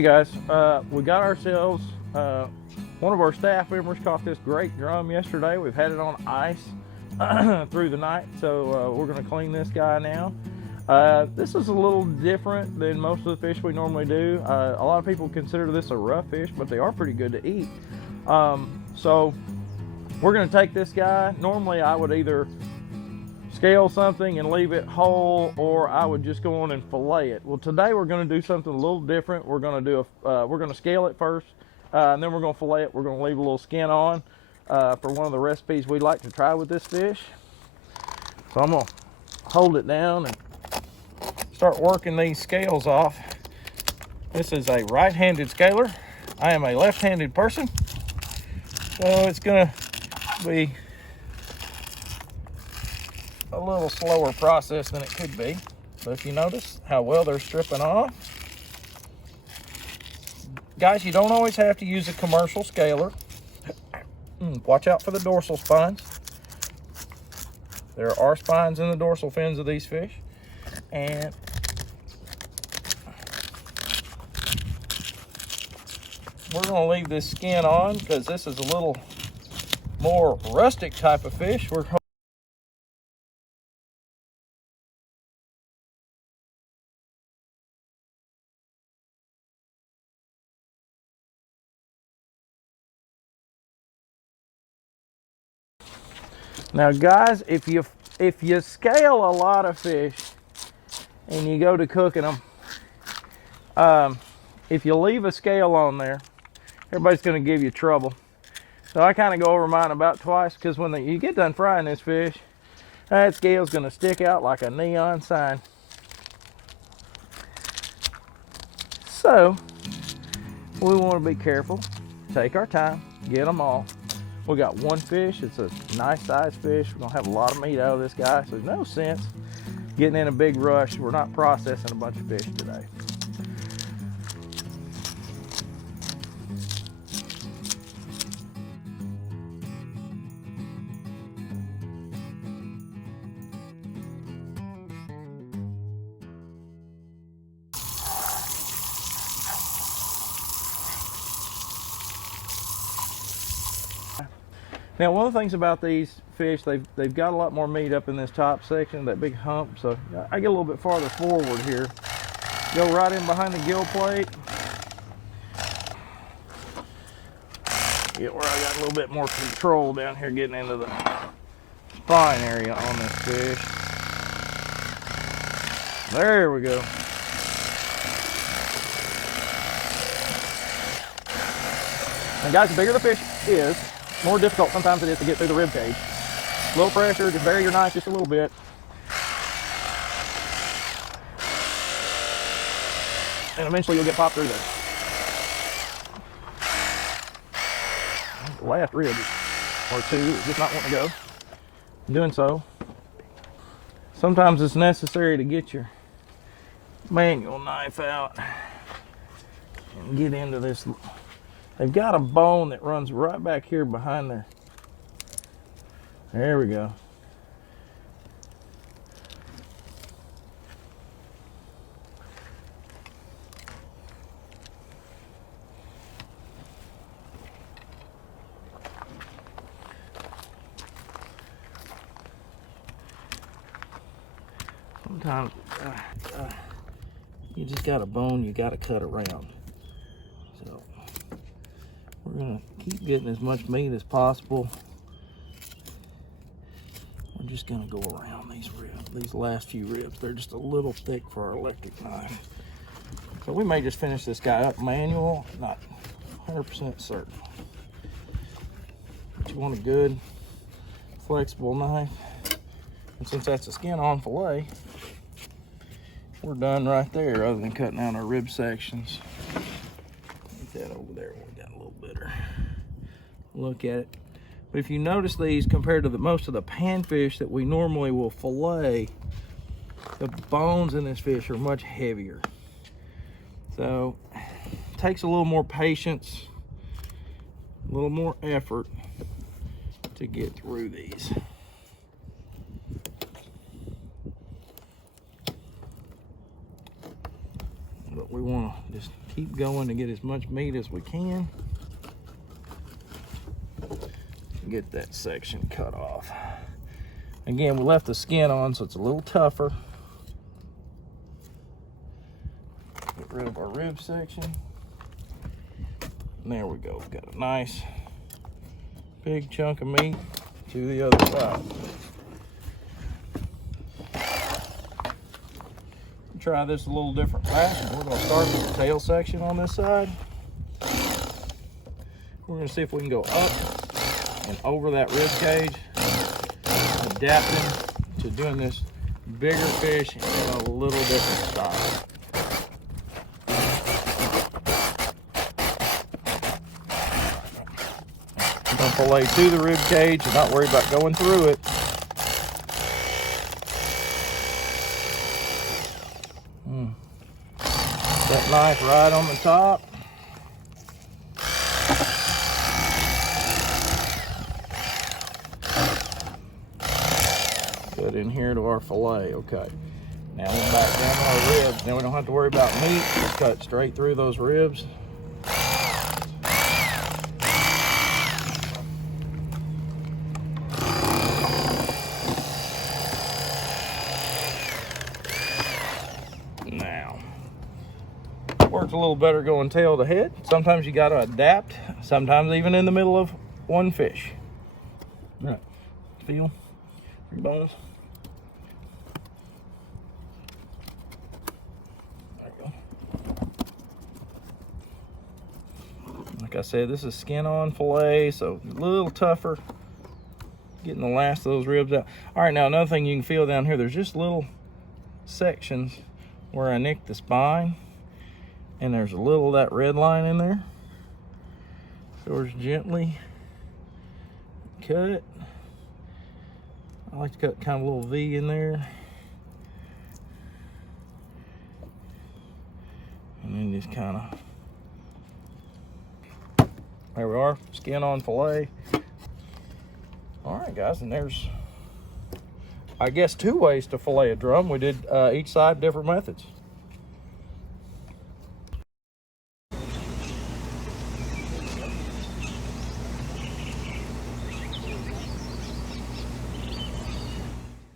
Hey guys, we got ourselves, one of our staff members caught this great drum yesterday. We've had it on ice through the night, so we're going to clean this guy now. This is a little different than most of the fish we normally do. A lot of people consider this a rough fish, but they are pretty good to eat. So we're going to take this guy. Normally I would either scale something and leave it whole, or I would just go on and fillet it. Well, today we're going to do something a little different. We're going to we're going to scale it first, and then we're going to fillet it. We're going to leave a little skin on for one of the recipes we like to try with this fish. So I'm going to hold it down and start working these scales off. This is a right-handed scaler. I am a left-handed person, so it's going to be a little slower process than it could be. But if you notice how well they're stripping off. Guys, you don't always have to use a commercial scaler. Watch out for the dorsal spines. There are spines in the dorsal fins of these fish. And we're going to leave this skin on because this is a little more rustic type of fish. Now guys, if you scale a lot of fish and you go to cooking them, if you leave a scale on there, everybody's going to give you trouble. So I kind of go over mine about twice, because when you get done frying this fish, that scale's going to stick out like a neon sign. So we want to be careful, take our time, get them all. We got one fish. It's a nice sized fish. We're gonna have a lot of meat out of this guy, so there's no sense getting in a big rush. We're not processing a bunch of fish today. Now, one of the things about these fish, they've got a lot more meat up in this top section, that big hump. So I get a little bit farther forward here. Go right in behind the gill plate. Get where I got a little bit more control down here, getting into the spine area on this fish. There we go. And guys, the bigger the fish is, more difficult sometimes it is to get through the rib cage. Low pressure, just bury your knife just a little bit. And eventually you'll get popped through there. The last rib or two is just not wanting to go. In doing so, sometimes it's necessary to get your manual knife out and get into this. They've got a bone that runs right back here behind there. There we go. Sometimes you just got a bone you got to cut around. So we're gonna keep getting as much meat as possible. We're just gonna go around these ribs, these last few ribs. They're just a little thick for our electric knife. So we may just finish this guy up manual, not 100% certain. But you want a good, flexible knife. And since that's a skin-on fillet, we're done right there, other than cutting out our rib sections. Put that over there when we got a little better look at it. But if you notice these compared to most of the panfish that we normally will fillet, the bones in this fish are much heavier. So it takes a little more patience, a little more effort to get through these. But we want to just keep going to get as much meat as we can. Get that section cut off. Again, we left the skin on, so it's a little tougher. Get rid of our rib section. And there we go. Got a nice big chunk of meat to the other side. Try this a little different fashion. We're going to start with the tail section on this side. We're going to see if we can go up and over that rib cage, adapting to doing this bigger fish in a little different style. I'm going to fillet to the rib cage and not worry about going through it. That knife right on the top. Put in here to our fillet. Okay. Now we're back down to our ribs. Now we don't have to worry about meat. Just cut straight through those ribs. Now, works a little better going tail to head. Sometimes you got to adapt. Sometimes even in the middle of one fish. All right, feel your bones. There you go. Like I said, this is skin on fillet, so a little tougher getting the last of those ribs out. All right, now another thing you can feel down here, there's just little sections where I nicked the spine, and there's a little of that red line in there. So just gently cut. I like to cut kind of a little V in there. And then just kind of, there we are, skin on fillet. All right, guys, and there's, I guess, 2 ways to fillet a drum. We did each side different methods.